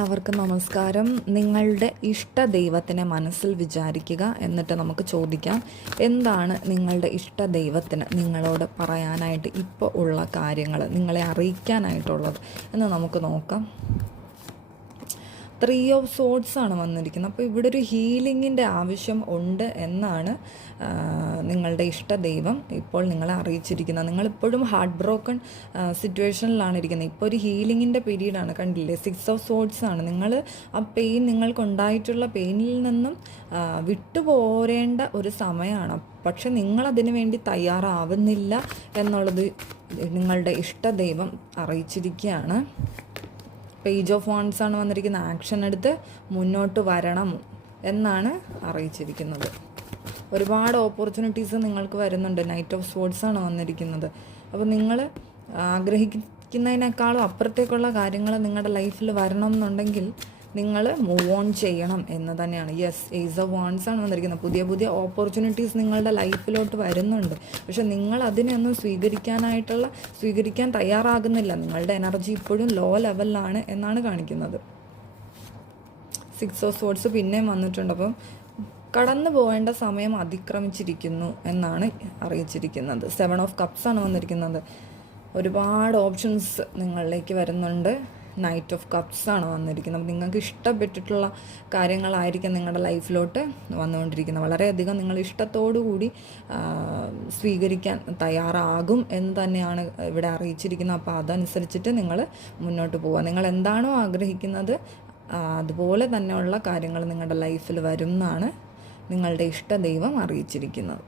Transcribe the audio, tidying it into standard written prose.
എല്ലാവർക്കും നമസ്കാരം. നിങ്ങളുടെ ഇഷ്ട ദൈവത്തിനെ മനസ്സിൽ വിചാരിക്കുക. എന്നിട്ട് നമുക്ക് ചോദിക്കാം, എന്താണ് നിങ്ങളുടെ ഇഷ്ട ദൈവത്തിന് നിങ്ങളോട് പറയാനായിട്ട് ഇപ്പോൾ ഉള്ള കാര്യങ്ങൾ, നിങ്ങളെ അറിയിക്കാനായിട്ടുള്ളത് എന്ന് നമുക്ക് നോക്കാം. 3 ഓഫ് സോഡ്സ് ആണ് വന്നിരിക്കുന്നത്. അപ്പോൾ ഇവിടെ ഒരു ഹീലിങ്ങിൻ്റെ ആവശ്യം ഉണ്ട് എന്നാണ് നിങ്ങളുടെ ഇഷ്ട ദൈവം ഇപ്പോൾ നിങ്ങളെ അറിയിച്ചിരിക്കുന്നത്. നിങ്ങളിപ്പോഴും ഹാർട്ട് ബ്രോക്കൺ സിറ്റുവേഷനിലാണ് ഇരിക്കുന്നത്. ഇപ്പോൾ ഒരു ഹീലിങ്ങിൻ്റെ പീരീഡാണ്. കണ്ടില്ലേ, 6 ഓഫ് സോഡ്സ് ആണ്. നിങ്ങൾ ആ പെയിൻ, നിങ്ങൾക്കുണ്ടായിട്ടുള്ള പെയിനിൽ നിന്നും വിട്ടുപോരേണ്ട ഒരു സമയമാണ്. പക്ഷെ നിങ്ങളതിനു വേണ്ടി തയ്യാറാവുന്നില്ല എന്നുള്ളത് നിങ്ങളുടെ ഇഷ്ട ദൈവം അറിയിച്ചിരിക്കുകയാണ്. പേജ് ഓഫ് വാണ്ട്സ് ആണ് വന്നിരിക്കുന്നത്. ആക്ഷൻ എടുത്ത് മുന്നോട്ട് വരണം എന്നാണ് അറിയിച്ചിരിക്കുന്നത്. ഒരുപാട് ഓപ്പർച്യൂണിറ്റീസ് നിങ്ങൾക്ക് വരുന്നുണ്ട്. നൈറ്റ് ഓഫ് സ്വോർഡ്സ് ആണ് വന്നിരിക്കുന്നത്. അപ്പോൾ നിങ്ങൾ ആഗ്രഹിക്കുന്നതിനേക്കാളും അപ്പുറത്തേക്കുള്ള കാര്യങ്ങൾ നിങ്ങളുടെ ലൈഫിൽ വരണം എന്നുണ്ടെങ്കിൽ നിങ്ങൾ മൂവ് ഓൺ ചെയ്യണം എന്ന് തന്നെയാണ്. യെസ്, ഏസ് ഓഫ് വാണ്ട്സ് ആണ് വന്നിരിക്കുന്നത്. പുതിയ പുതിയ ഓപ്പർച്യൂണിറ്റീസ് നിങ്ങളുടെ ലൈഫിലോട്ട് വരുന്നുണ്ട്. പക്ഷെ നിങ്ങൾ അതിനെയൊന്നും സ്വീകരിക്കാൻ തയ്യാറാകുന്നില്ല. നിങ്ങളുടെ എനർജി ഇപ്പോഴും ലോ ലെവലിലാണ് എന്നാണ് കാണിക്കുന്നത്. 6 ഓഫ് സോഡ്സ് പിന്നെയും വന്നിട്ടുണ്ട്. അപ്പം കടന്നു പോകേണ്ട സമയം അതിക്രമിച്ചിരിക്കുന്നു എന്നാണ് അറിയിച്ചിരിക്കുന്നത്. 7 ഓഫ് കപ്സ് ആണ് വന്നിരിക്കുന്നത്. ഒരുപാട് ഓപ്ഷൻസ് നിങ്ങളിലേക്ക് വരുന്നുണ്ട്. നൈറ്റ് ഓഫ് കപ്സ് ആണ് വന്നിരിക്കുന്നത്. അപ്പോൾ നിങ്ങൾക്ക് ഇഷ്ടപ്പെട്ടിട്ടുള്ള കാര്യങ്ങളായിരിക്കും നിങ്ങളുടെ ലൈഫിലോട്ട് വന്നുകൊണ്ടിരിക്കുന്നത്. വളരെയധികം നിങ്ങൾ ഇഷ്ടത്തോടു കൂടി സ്വീകരിക്കാൻ തയ്യാറാകും എന്ന് തന്നെയാണ് ഇവിടെ അറിയിച്ചിരിക്കുന്നത്. അപ്പോൾ അതനുസരിച്ചിട്ട് നിങ്ങൾ മുന്നോട്ട് പോവുക. നിങ്ങൾ എന്താണോ ആഗ്രഹിക്കുന്നത് അതുപോലെ തന്നെയുള്ള കാര്യങ്ങൾ നിങ്ങളുടെ ലൈഫിൽ വരും എന്നാണ് നിങ്ങളുടെ ഇഷ്ട ദൈവം അറിയിച്ചിരിക്കുന്നത്.